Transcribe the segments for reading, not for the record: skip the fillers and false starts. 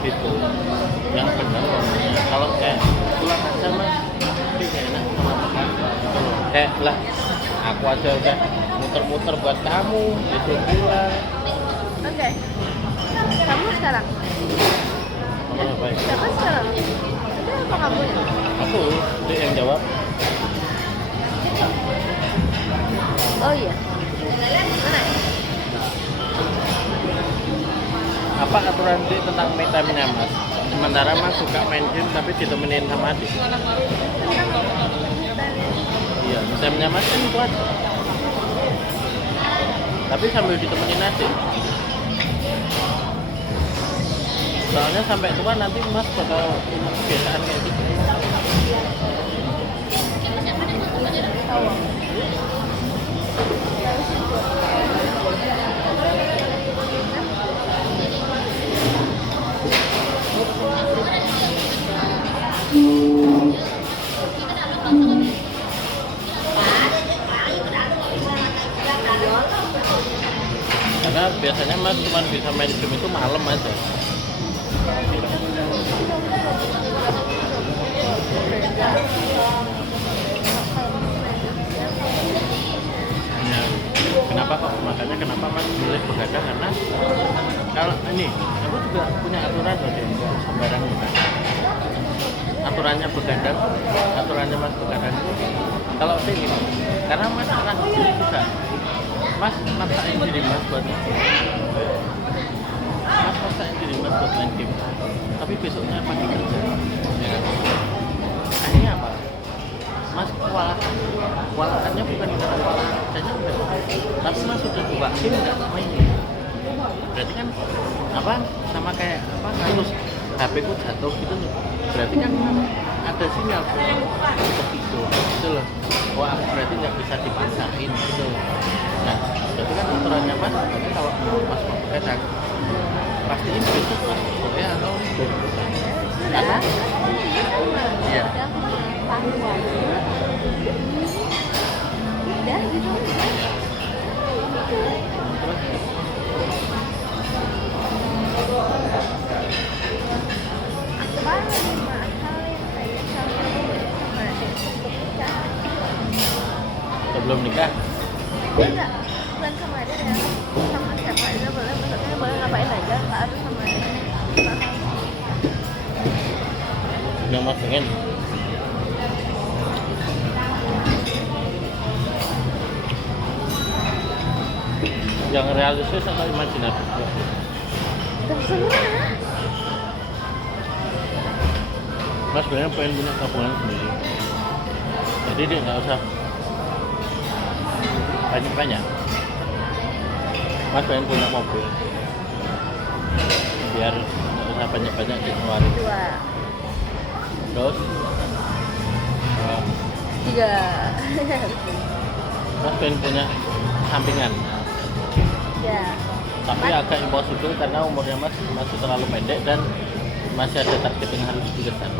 gitu yang benar ngomongnya. Kalau kayak pulang aja mas tapi gak enak sama makan gitu loh. Kayak lah aku aja udah muter-muter buat kamu itu pulang. Oke. Kamu sekarang? Ngomong apa ya? Siapa sekarang? Itu apa kamu ya? Aku dia yang jawab. Oh iya. Mana? Apa aturan dia tentang me time-nya mas? Sementara mas suka main game tapi ditemenin sama adik. Iya, me time-nya mas kan itu aja. Tapi sambil ditemenin adik. Soalnya sampai tua nanti mas bakal kebiasaan kayak gitu. Karena biasanya mas cuma bisa main game itu malam aja. Ya, kenapa kok makanya kenapa mas milih begadang karena kalau ini aku juga punya aturan loh deh, nggak sembarang begadang. Aturannya begadang, aturannya mas begadang itu kalau udah gini, karena mas akan sendiri juga, mas maksain diri mas buat mas maksain diri mas buat main game, tapi besoknya pagi kerja, ya kan? Akhirnya apa? Mas kewalahannya bukan karena kewalahan kerjanya enggak, tapi mas sudah buka game nggak main. Berarti kan apa sama kayak apa kasus HP ku jatuh gitu loh. Berarti kan ada sinyal untuk itu gitu loh. Wah berarti nggak bisa dipaksain gitu loh. Nah berarti kan aturannya mas, makanya kalau mas mau begadang pastiin besok mas boleh atau libur. Karena iya. Udah gitu. Sebelum nikah Enggak, bukan sama ada ya. Sama siapa aja boleh, maksudnya boleh ngapain aja, nggak harus sama ada. yang mas pengen yang realistis atau imajinatif? Terserah. Mas sebenarnya pengen punya tabungan sendiri, jadi dia nggak usah banyak-banyak. Mas pengen punya mobil biar nggak usah banyak-banyak dikeluarin. 2, Terus 3. mas pengen punya sampingan, Ya. tapi agak impossible karena umurnya mas masih terlalu pendek dan masih ada target yang harus dikejar.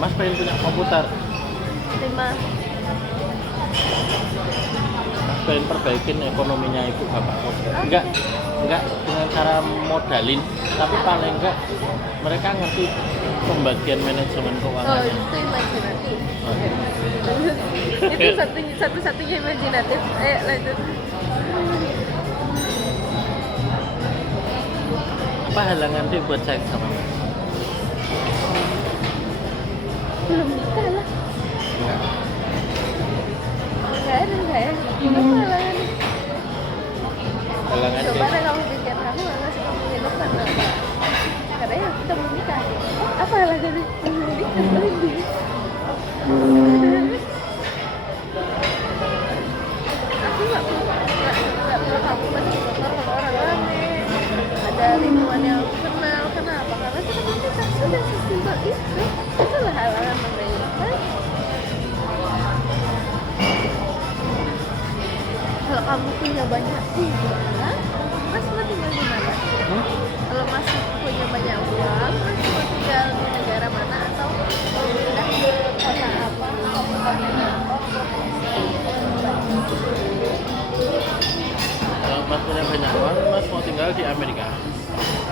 Mas pengen punya komputer, 5. mas pengen perbaikin ekonominya ibu bapak. Enggak dengan cara modalin, tapi paling enggak mereka ngerti pembagian manajemen Oh, keuangannya. itu imajinatif. Oh. Itu satu-satunya imajinatif. Lanjut. Apa halangan dia buat saya sama mas? Belum nikah lah. Enggak. Nggak ada ya. Apa halangan? Halangan Coba dia deh kamu pikir kamu nggak suka menginap karena apa? Katanya kita belum nikah. Apa halangannya? Belum nikah lagi. Aku nggak perlu kamu masih kotor sama orang aneh. Ada lingkungan yang aku kenal. Kenapa? Karena kita belum nikah. Sudah sesimpel itu. Itulah halangan menikah. Kalau kamu punya banyak uang, mas mau tinggal di mana? Kalau mas punya banyak uang, mas mau tinggal di negara mana atau mau pindah ke kota apa? Kalau mas Mas punya banyak uang, Mas mau tinggal di Amerika.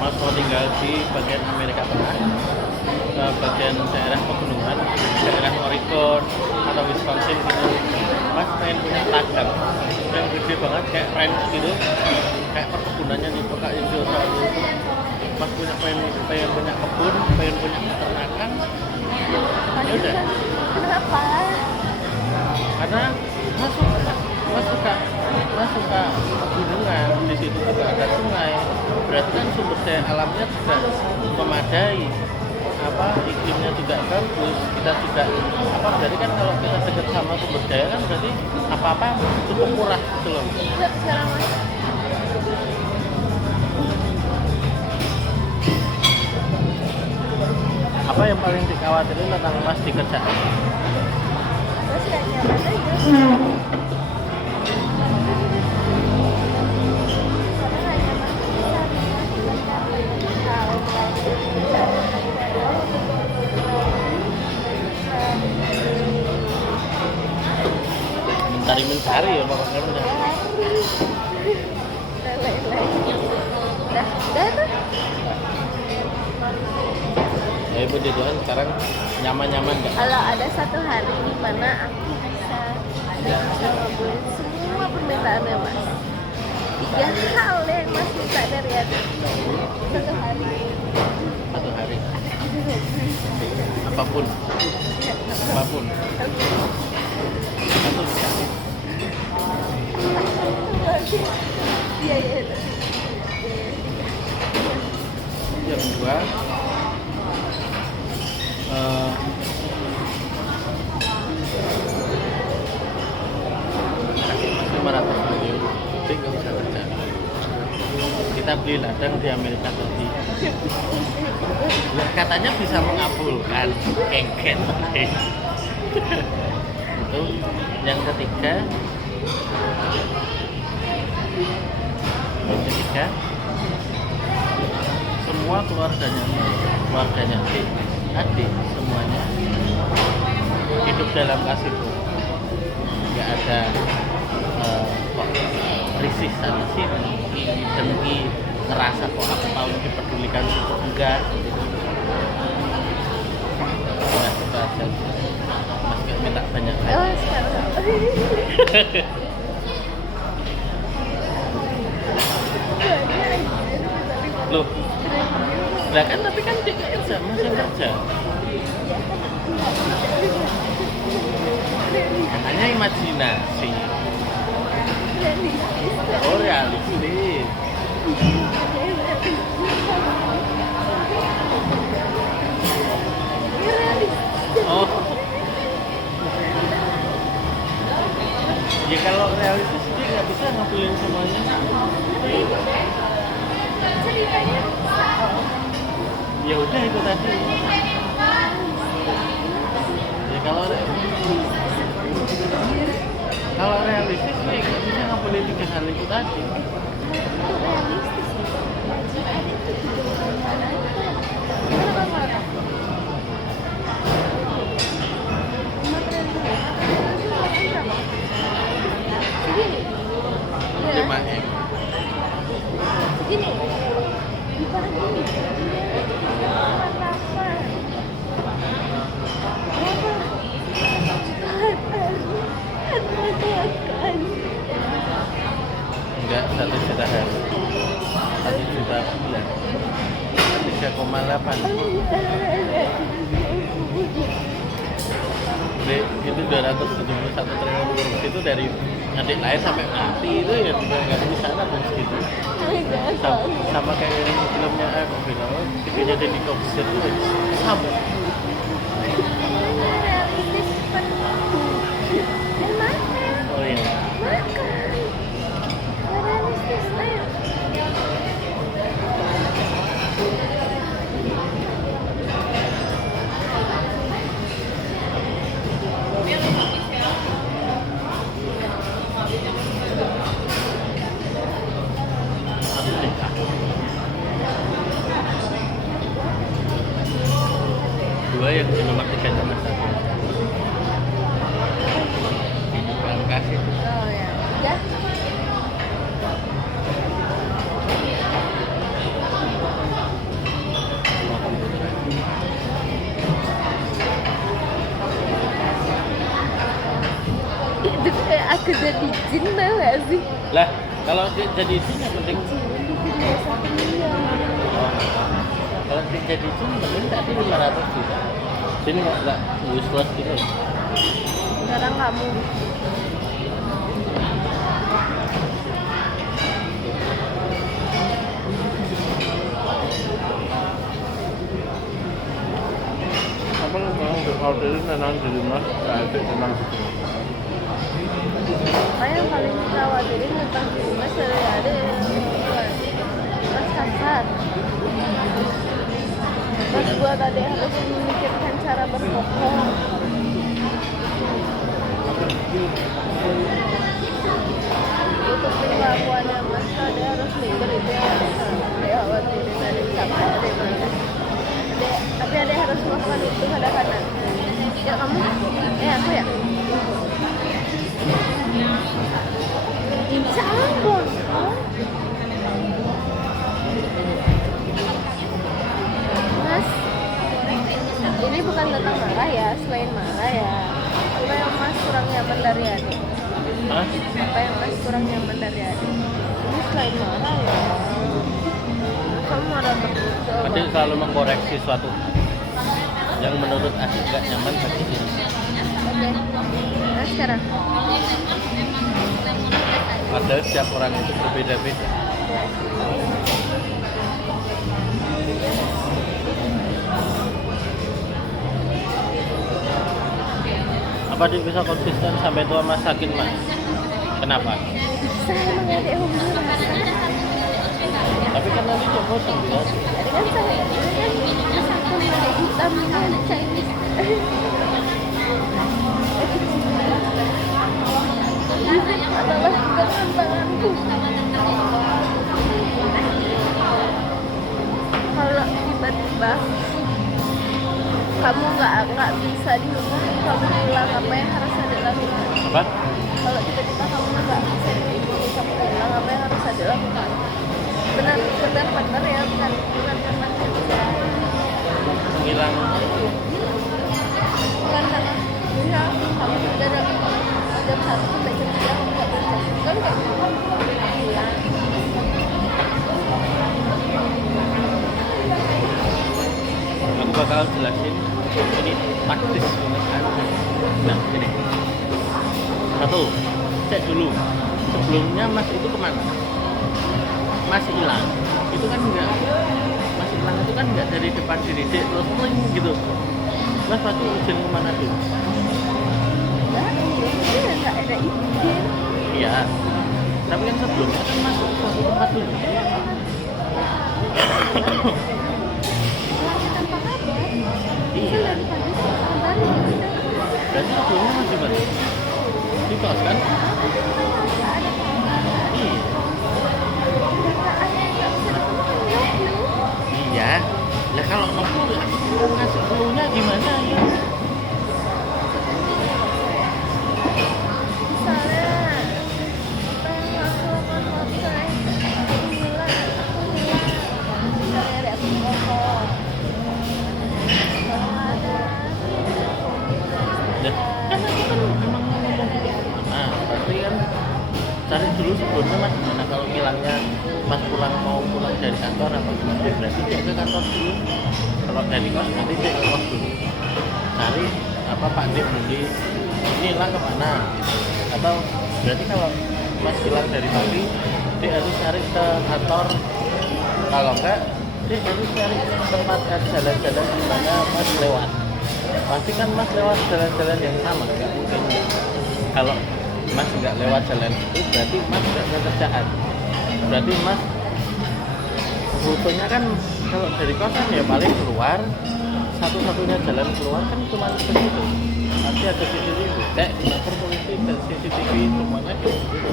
Mas mau tinggal di bagian Amerika Tengah, bagian daerah pegunungan, daerah Oregon atau Wisconsin gitu. Mas pengen punya ladang yang gede banget kayak ranch gitu, kayak perkebunannya di Puka Hijau selalu itu. Mas pengen punya kebun, pengen punya peternakan. Ya udah. Kenapa? Karena mas suka pegunungan, di situ juga ada sungai, berarti kan sumber daya alamnya juga memadai, iklimnya juga bagus, kita juga berarti kan kalau kita dekat sama sumber daya kan berarti apa cukup murah gitu loh. Yuk sekarang Mas. Apa yang paling dikhawatirin tentang Mas di kerjaan? Mas gak nyaman aja. Mencari ya pokoknya udah. Dah tuh. Ya puji Tuhan sekarang nyaman-nyaman nggak? Kalau ada satu hari di mana aku bisa ngabulin semua permintaannya Mas, 3 hal yang Mas minta dari aku satu hari. Apapun satu bisa. Iya. Yang kedua, kasih Mas 500 miliar, tapi nggak usah kerja. Kita beli ladang di Amerika tadi. Lah katanya bisa mengabulkan kengken. Itu yang ketiga. Semua keluarganya adik semuanya hidup dalam kasih Tuhan. Nggak ada risih sana sini, dengki, ngerasa kok aku mau dipedulikan itu enggak gitu. Nah, itu aja. Mas nggak minta banyak lagi. Oh sekarang. Loh, lah kan tapi kan dia kerja, Mas yang kerja. Katanya imajinasi. Oh realistis. Oh. Ya kalau realistis dia nggak bisa ngabulin semuanya. Ceritanya Ya udah itu tadi. Ya kalau realistis dia nggak bisa ngabulin 3 hal itu tadi. realistis jika itu tidak mana segini 5M. segini di pagi Enggak, 1 juta hari. 1 juta bulan. 3,8. Itu 271 triliun rupiah itu dari adik lahir sampai mati itu ya juga nggak bisa nabung segitu. Sama kayak filmnya aku bilang, tipenya Deddy Corbuzier itu sama. realistis dan makan Oh iya. realistis ayo Aku nikah. izin gak sih? Lah, kalau dia jadi izin yang penting. Bikin dosa dia. Oh, kalau dia jadi izin penting tadi 500 juta. Sini nggak useless gitu. Sekarang kamu Apa lu mau orderin tenang di rumah, nggak ada tenang di rumah. apa yang paling khawatirin tentang di rumah selalu ada mas kasar. Mas gua tadi harus memikirkan cara berbohong. Untuk kelakuannya mas tadi harus mikir itu ya. Dia khawatirin ada sampai ada mana. Tapi ada harus melakukan itu kadang-kadang. Ya kamu, aku ya. Sampun. Mas, ini bukan tentang marah ya, selain marah ya. Apa yang mas kurang nyaman dari adik? Hah? Apa yang mas kurang nyaman dari adik? Ini selain marah ya. Kamu marah terus. Berarti selalu mengkoreksi suatu hal yang menurut Adik nggak nyaman bagi diri. Oke. Nah sekarang. Padahal setiap orang itu berbeda-beda. Apa dia bisa konsisten sampai tua mas sakit mas? Kenapa? Saya emang ada yang merasa. Tapi kan nanti dia bosan ya. Tadi kan saya kan satu ada hitam ada Chinese. Adalah tantanganku. Kalau tiba-tiba kamu nggak bisa di rumah, kamu bilang apa yang harus ada lakukan? Apa? Kalau tiba-tiba kamu nggak bisa di rumah, kamu bilang apa yang harus ada lakukan? Benar ya, bukan kerja. Hilang. Bukan karena ya kamu kerja jam 1 sampai jam 3 kamu nggak kerja, kan kayak gitu. Iya. Aku bakal jelasin ini taktis banget. Nah ini satu, cek dulu sebelumnya mas itu kemana? Masih hilang itu kan enggak, masih hilang itu kan enggak dari depan diri dek terus pling gitu. Mas pasti izin kemana dulu? Nggak ada izin. Iya, tapi kan sebelumnya kan masuk ke suatu tempat dulu. Tanpa kabar. Iya. Dari pagi sampai malam. Berarti sebelumnya masih mana? Di kos kan? Iya. Iya. Ya kalau nongkrong ya ngasih clue-nya gimana ya? Misalnya apa yang aku lakukan waktu aku hilang. Misalnya ada aku ngomong. Kalau ada Ya, kan aku kan emang ngomong gitu. Nah, pasti kan cari dulu sebelumnya mas gimana kalau hilangnya pas mau pulang dari kantor apa gimana? Berarti cek ke kantor dulu. Kalau dari kos nanti cek ke kos dulu. Cari apa Pak Dik beli ini hilang kemana? Atau berarti kalau mas hilang dari pagi, dia harus cari ke kantor. Kalau enggak, dia harus cari tempat jalan-jalan di mana mas lewat. Pasti kan mas lewat jalan-jalan yang sama, nggak mungkin. Kalau mas nggak lewat jalan itu berarti mas nggak ada kerjaan. Berarti mas rutenya kan kalau dari kos kan ya paling keluar, satu-satunya jalan keluar kan cuma ke situ. Nanti ada CCTV, cek di kantor polisi dan CCTV semuanya di situ.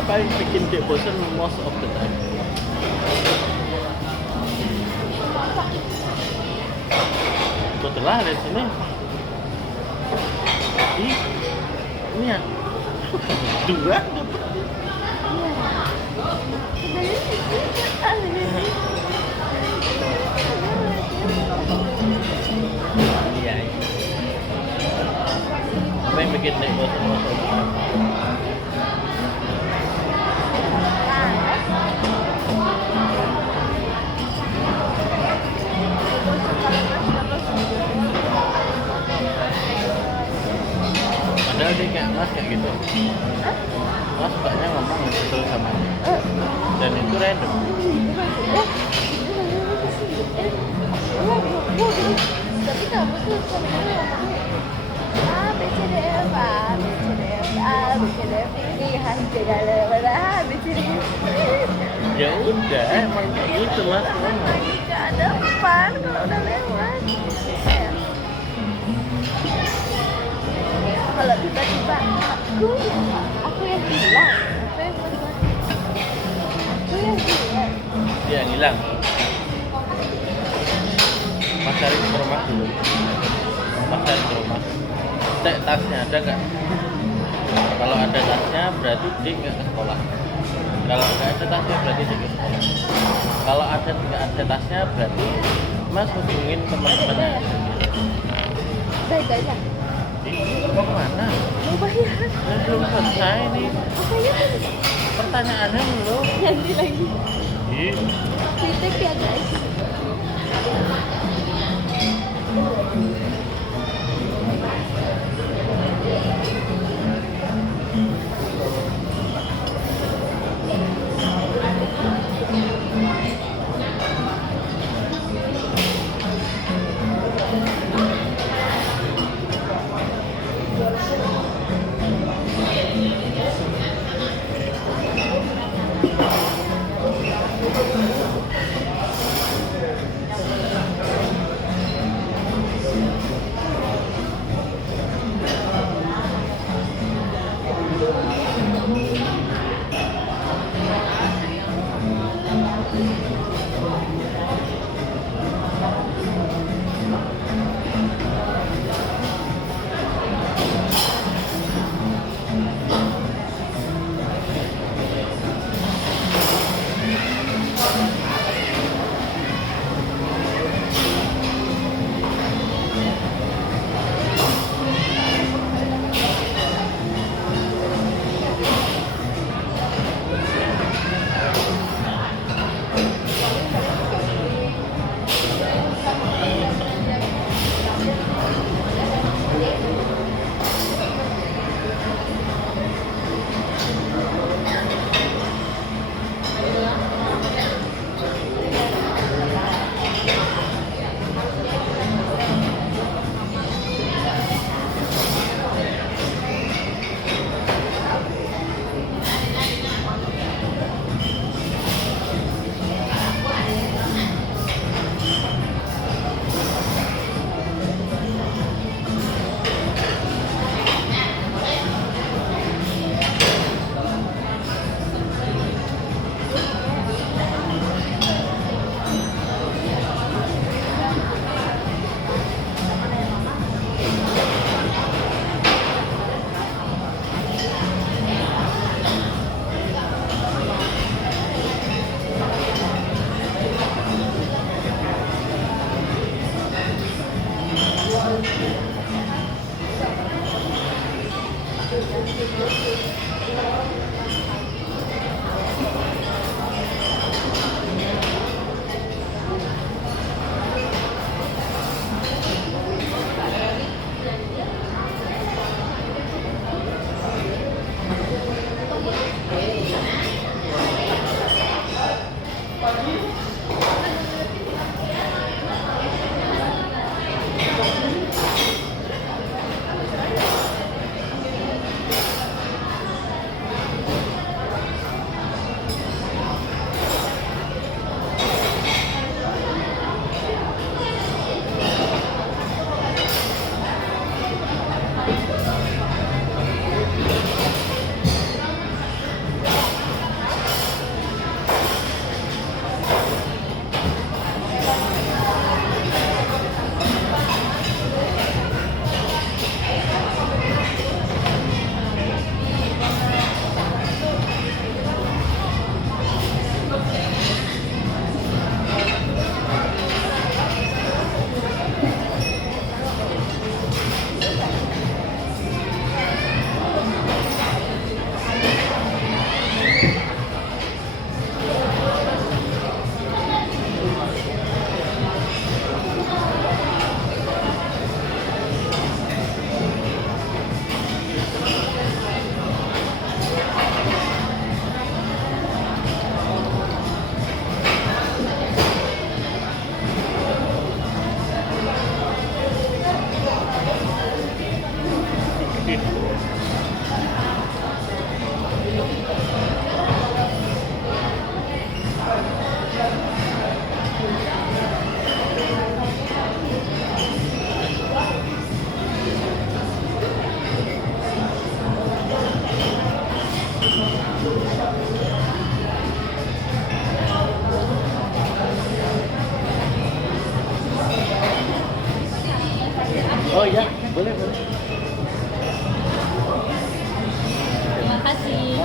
Apa yang bikin dia bosan most of the time? Setelah dari sini, ini ya dua. Iya. bikin dek bosan-bosan? Padahal dia kayak mas kayak gitu. Mas sukanya ngomong gitu sama dia. Dan itu random. Tapi kamu tuh sebenarnya ngomongnya A B C D E F A B C D E F A B C D E F ini hasil ada A B C D E F. Ya udah, emang kayak gitu mas. Lagi ke depan kalau udah lewat. Ya. Kalau tiba-tiba aku yang hilang, aku yang buat, aku yang hilang. Dia yang hilang. Mas cari ke rumah dulu. Mas cari ke rumah. Cek tasnya ada nggak? Kalau ada tasnya berarti dia nggak ke sekolah. Kalau nggak ada tasnya berarti dia ke sekolah. Kalau ada nggak ada tasnya berarti mas hubungin teman-temannya. Baik aja. Mau kemana? Mau bayar. Ini belum selesai nih. Makanya tuh Pertanyaannya belum. ganti lagi. Ih, Kritik ya guys. Oh iya, boleh boleh. Terima kasih.